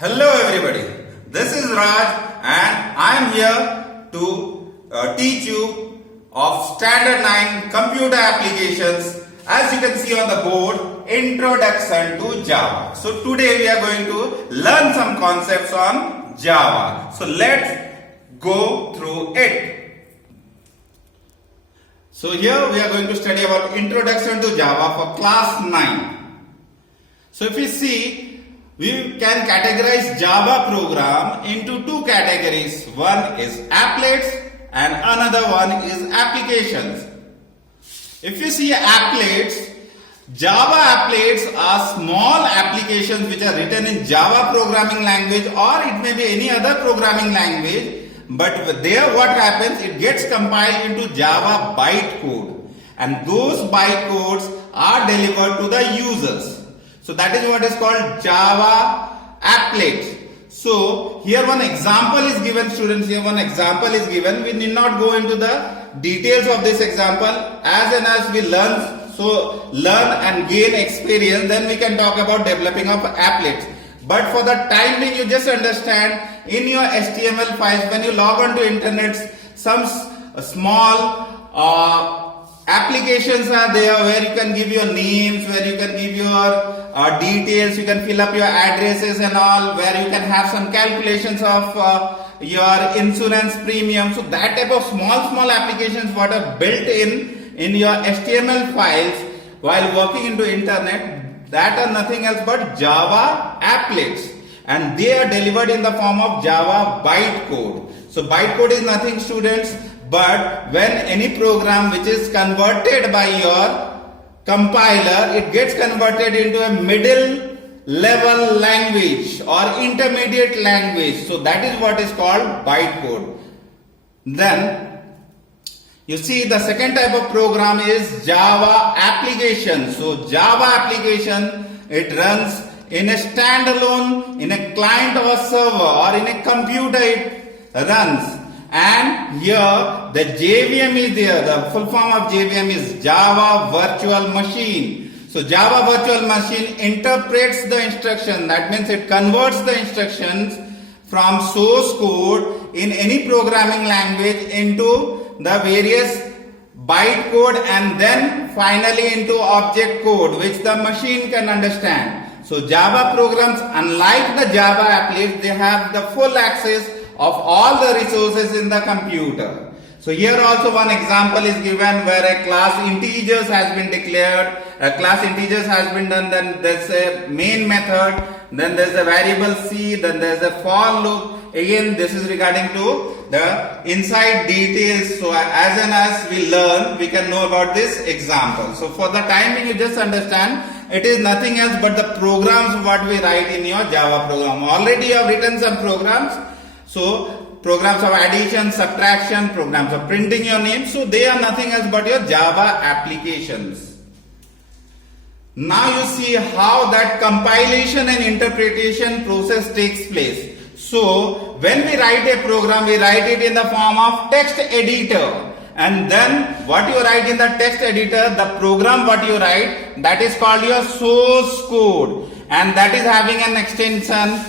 Hello everybody, this is Raj and I am here to teach you of Standard 9 Computer Applications. As you can see on the board, Introduction to Java. So today we are going to learn some concepts on Java. So let's go through it. So here we are going to study about Introduction to Java for class 9. So if you see, we can categorize Java program into two categories. One is applets and another one is applications. If you see applets, Java applets are small applications which are written in Java programming language, or it may be any other programming language, but there what happens, it gets compiled into Java bytecode, and those bytecodes are delivered to the users. So that is what is called Java applet. So here one example is given, students. Here one example is given. We need not go into the details of this example. As and as we learn and gain experience, then we can talk about developing of applets. But for the time being, you just understand, in your HTML files, when you log on to internet, some small applications are there where you can give your names, where you can give your details, you can fill up your addresses and all, where you can have some calculations of your insurance premium. So that type of small applications what are built in your HTML files while working into internet, that are nothing else but Java applets, and they are delivered in the form of Java bytecode. So bytecode is nothing, students, but when any program which is converted by your compiler, it gets converted into a middle level language or intermediate language. So that is what is called bytecode. Then you see the second type of program is Java application. So Java application, it runs in a standalone, in a client or server, or in a computer it runs. And here the JVM is there. The full form of JVM is Java Virtual Machine. So Java Virtual Machine interprets the instruction. That means it converts the instructions from source code in any programming language into the various bytecode, and then finally into object code which the machine can understand. So Java programs, unlike the Java applets, they have the full access of all the resources in the computer. So here also one example is given where a class integers has been declared, a class integers has been done, then there's a main method, then there's a variable C, then there's a for loop. Again, this is regarding to the inside details. So as and as we learn, we can know about this example. So for the time being, you just understand, it is nothing else but the programs what we write in your Java program. Already you have written some programs. So programs of addition, subtraction, programs of printing your name. So they are nothing else but your Java applications. Now you see how that compilation and interpretation process takes place. So when we write a program, we write it in the form of text editor. And then what you write in the text editor, the program what you write, that is called your source code. And that is having an extension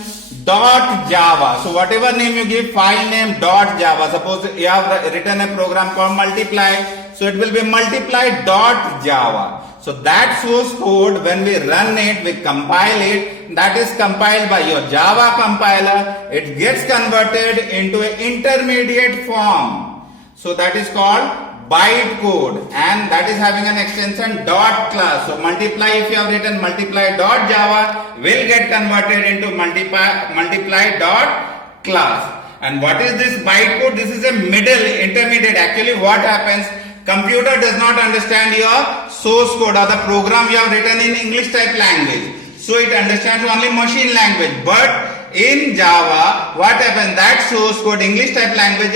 .java. So whatever name you give, file name .java. Suppose you have written a program called multiply, so it will be multiply.java. So that source code, when we run it, we compile it, that is compiled by your Java compiler. It gets converted into an intermediate form. So that is called bytecode, and that is having an extension .class. So multiply, if you have written multiply.java, will get converted into multiply.class. And what is this bytecode? This is a middle intermediate. Actually what happens, computer does not understand your source code or the program you have written in English type language. So it understands only machine language. But in Java, what happens, that source code, English type language,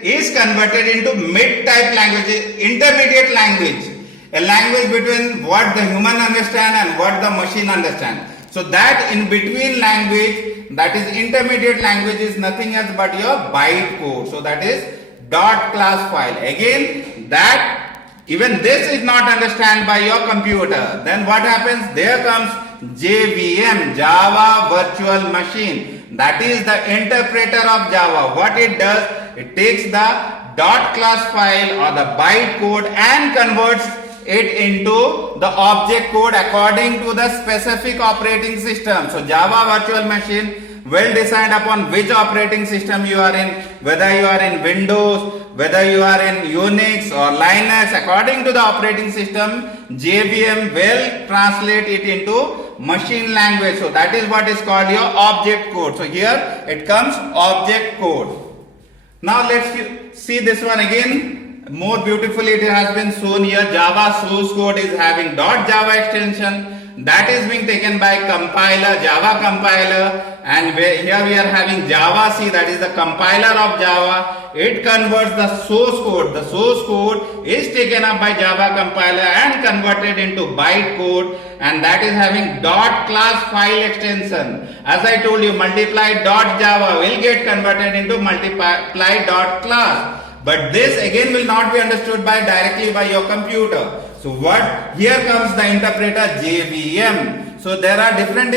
is converted into mid type language, intermediate language, a language between what the human understand and what the machine understand. So that in between language, that is intermediate language, is nothing else but your bytecode. So that is .class file. Again, that even this is not understood by your computer. Then what happens? There comes JVM, Java Virtual Machine. That is the interpreter of Java. What it does, it takes the dot class file or the byte code and converts it into the object code according to the specific operating system. So Java Virtual Machine will decide upon which operating system you are in, whether you are in Windows, whether you are in Unix or Linux. According to the operating system, JVM will translate it into machine language. So that is what is called your object code. So here it comes object code. Now let's see this one again. More beautifully it has been shown here. Java source code is having .java extension. That is being taken by compiler, Java compiler, and here we are having Java C, that is the compiler of Java. It converts the source code. The source code is taken up by Java compiler and converted into byte code, and that is having dot class file extension. As I told you, multiply dot Java will get converted into multiply dot class. But this again will not be understood directly by your computer. So what? Here comes the interpreter JVM. So there are different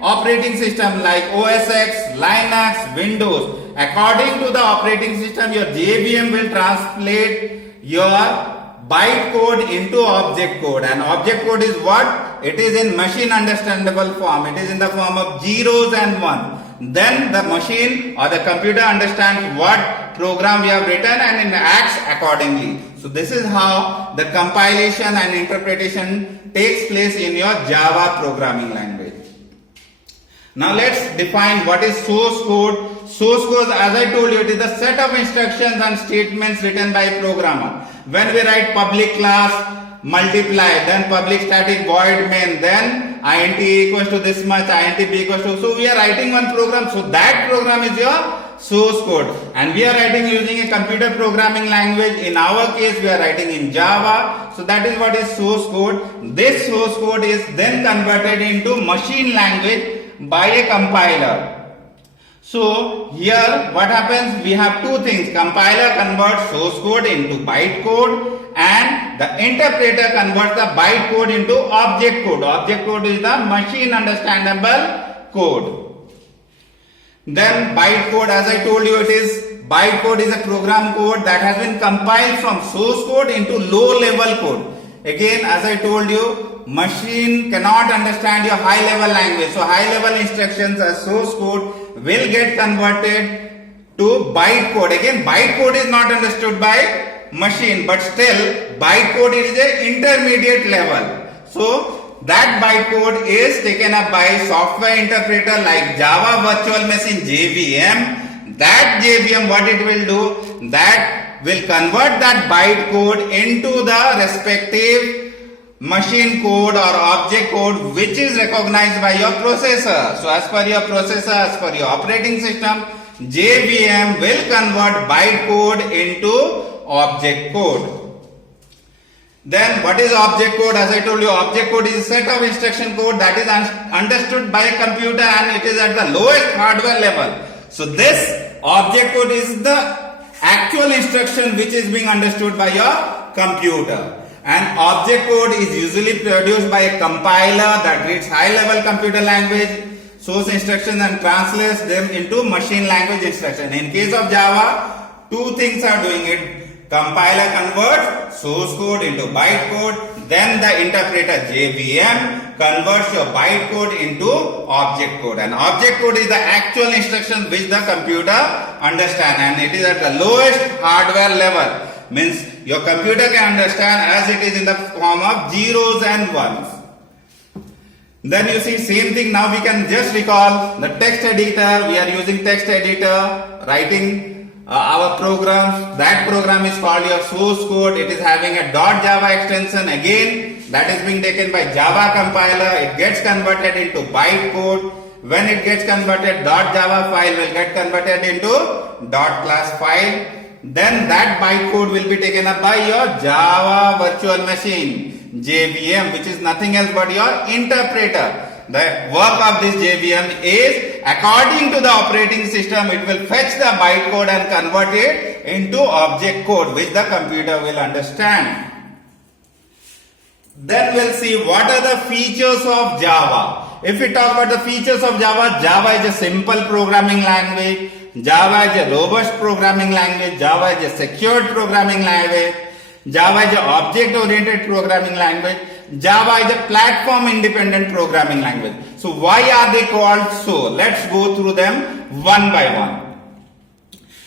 operating systems like OS X, Linux, Windows. According to the operating system, your JVM will translate your byte code into object code. And object code is what? It is in machine understandable form. It is in the form of zeros and ones. Then the machine or the computer understands what program we have written and it acts accordingly. So this is how the compilation and interpretation takes place in your Java programming language. Now let's define what is source code. Source code, as I told you, it is the set of instructions and statements written by a programmer. When we write public class multiply, then public static void main, then int equals to this much, int b equals to, so we are writing one program. So that program is your source code, and we are writing using a computer programming language. In our case we are writing in Java. So that is what is source code. This source code is then converted into machine language by a compiler. So here what happens, we have two things. Compiler converts source code into byte code, and the interpreter converts the byte code into object code. Object code is the machine understandable code. Then byte code, as I told you, it is byte code is a program code that has been compiled from source code into low level code. Again, as I told you, machine cannot understand your high level language. So high level instructions as source code will get converted to byte code. Again, byte code is not understood by machine, but still byte code is a intermediate level. So that byte code is taken up by software interpreter like Java Virtual Machine JVM. That JVM, what it will do, that will convert that byte code into the respective machine code or object code which is recognized by your processor. So as per your processor, as per your operating system, JVM will convert byte code into object code. Then what is object code? As I told you, object code is a set of instruction code that is understood by a computer, and it is at the lowest hardware level. So this object code is the actual instruction which is being understood by your computer. And object code is usually produced by a compiler that reads high level computer language source instructions and translates them into machine language instruction. In case of Java, two things are doing it. Compiler converts source code into byte code, then the interpreter JVM converts your byte code into object code. And object code is the actual instruction which the computer understands, and it is at the lowest hardware level. Means your computer can understand as it is in the form of zeros and ones. Then you see same thing. Now we can just recall the text editor. We are using text editor, writing our programs. That program is called your source code. It is having a .java extension. Again, that is being taken by Java compiler. It gets converted into byte code. When it gets converted, .java file will get converted into .class file. Then that byte code will be taken up by your Java Virtual Machine JVM, which is nothing else but your interpreter. The work of this JVM is, according to the operating system, it will fetch the byte code and convert it into object code which the computer will understand. Then we'll see what are the features of Java. If we talk about the features of Java, Java is a simple programming language. Java is a robust programming language. Java is a secured programming language. Java is an object-oriented programming language. Java is a platform-independent programming language. So why are they called so? Let's go through them one by one.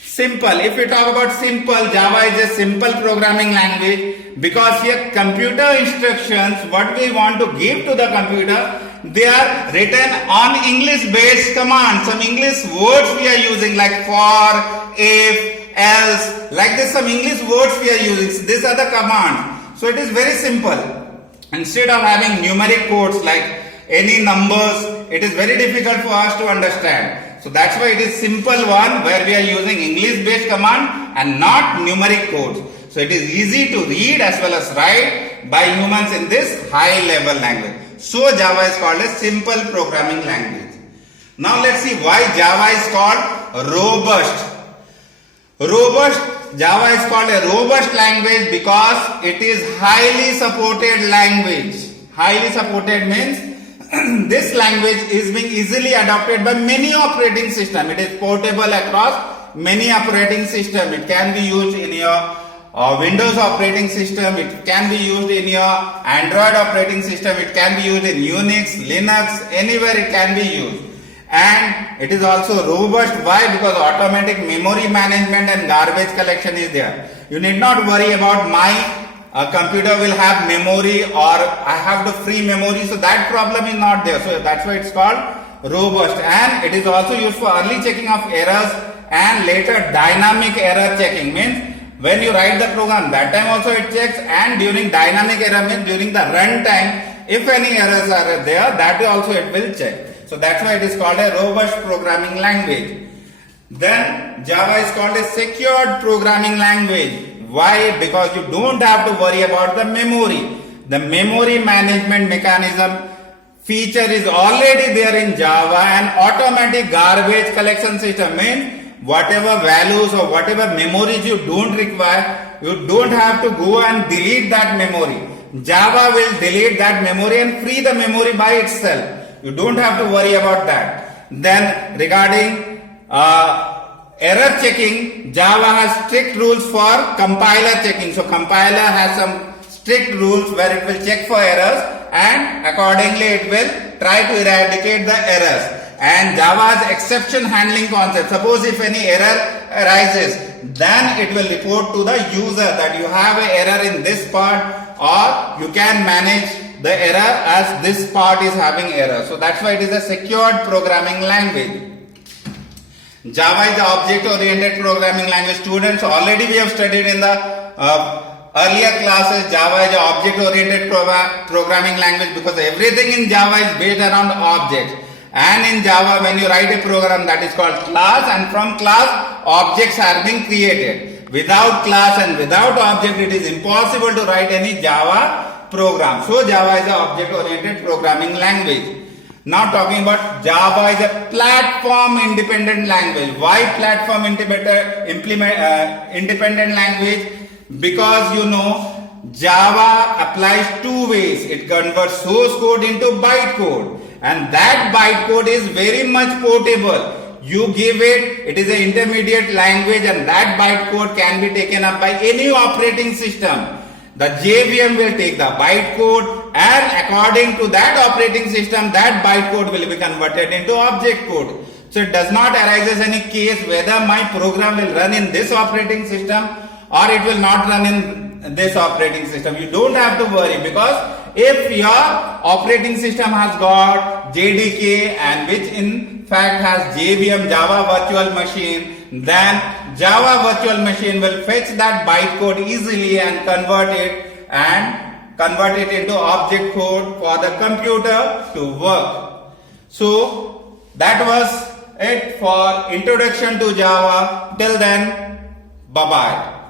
Simple. If we talk about simple, Java is a simple programming language because here computer instructions, what we want to give to the computer, they are written on English-based commands. Some English words we are using like for, if, else, like this some English words we are using. These are the commands. So it is very simple. Instead of having numeric codes like any numbers, it is very difficult for us to understand. So that's why it is simple one where we are using English based command and not numeric codes. So it is easy to read as well as write by humans in this high level language. So Java is called a simple programming language. Now let's see why Java is called robust. Java is called a robust language because it is highly supported language. Highly supported means this language is being easily adopted by many operating systems. It is portable across many operating systems. It can be used in your Windows operating system. It can be used in your Android operating system. It can be used in Unix, Linux, anywhere it can be used. And it is also robust. Why? Because automatic memory management and garbage collection is there. You need not worry about my computer will have memory or I have the free memory, so that problem is not there. So that's why it's called robust. And it is also used for early checking of errors and later dynamic error checking. Means when you write the program, that time also it checks, and during dynamic error means during the run time, if any errors are there, that also it will check. So that's why it is called a robust programming language. Then Java is called a secured programming language. Why? Because you don't have to worry about the memory. The memory management mechanism feature is already there in Java, and automatic garbage collection system means whatever values or whatever memories you don't require, you don't have to go and delete that memory. Java will delete that memory and free the memory by itself. You don't have to worry about that. Then regarding error checking, Java has strict rules for compiler checking. So compiler has some strict rules where it will check for errors and accordingly it will try to eradicate the errors. And Java has exception handling concept. Suppose if any error arises, then it will report to the user that you have an error in this part, or you can manage the error as this part is having error. So that's why it is a secured programming language. Java is the object-oriented programming language. Students, already we have studied in the earlier classes, Java is an object-oriented programming language because everything in Java is based around objects. And in Java, when you write a program, that is called class, and from class, objects are being created. Without class and without object, it is impossible to write any Java program. So Java is an object-oriented programming language. Now talking about Java is a platform independent language. Why platform independent language? Because you know Java applies two ways. It converts source code into bytecode, and that bytecode is very much portable. You give it, it is an intermediate language, and that bytecode can be taken up by any operating system. The JVM will take the bytecode, and according to that operating system, that bytecode will be converted into object code. So it does not arise any case whether my program will run in this operating system or it will not run in this operating system. You don't have to worry, because if your operating system has got JDK and which in fact has JVM, Java Virtual Machine, then Java Virtual Machine will fetch that bytecode easily and convert it into object code for the computer to work. So that was it for introduction to Java. Till then, bye bye.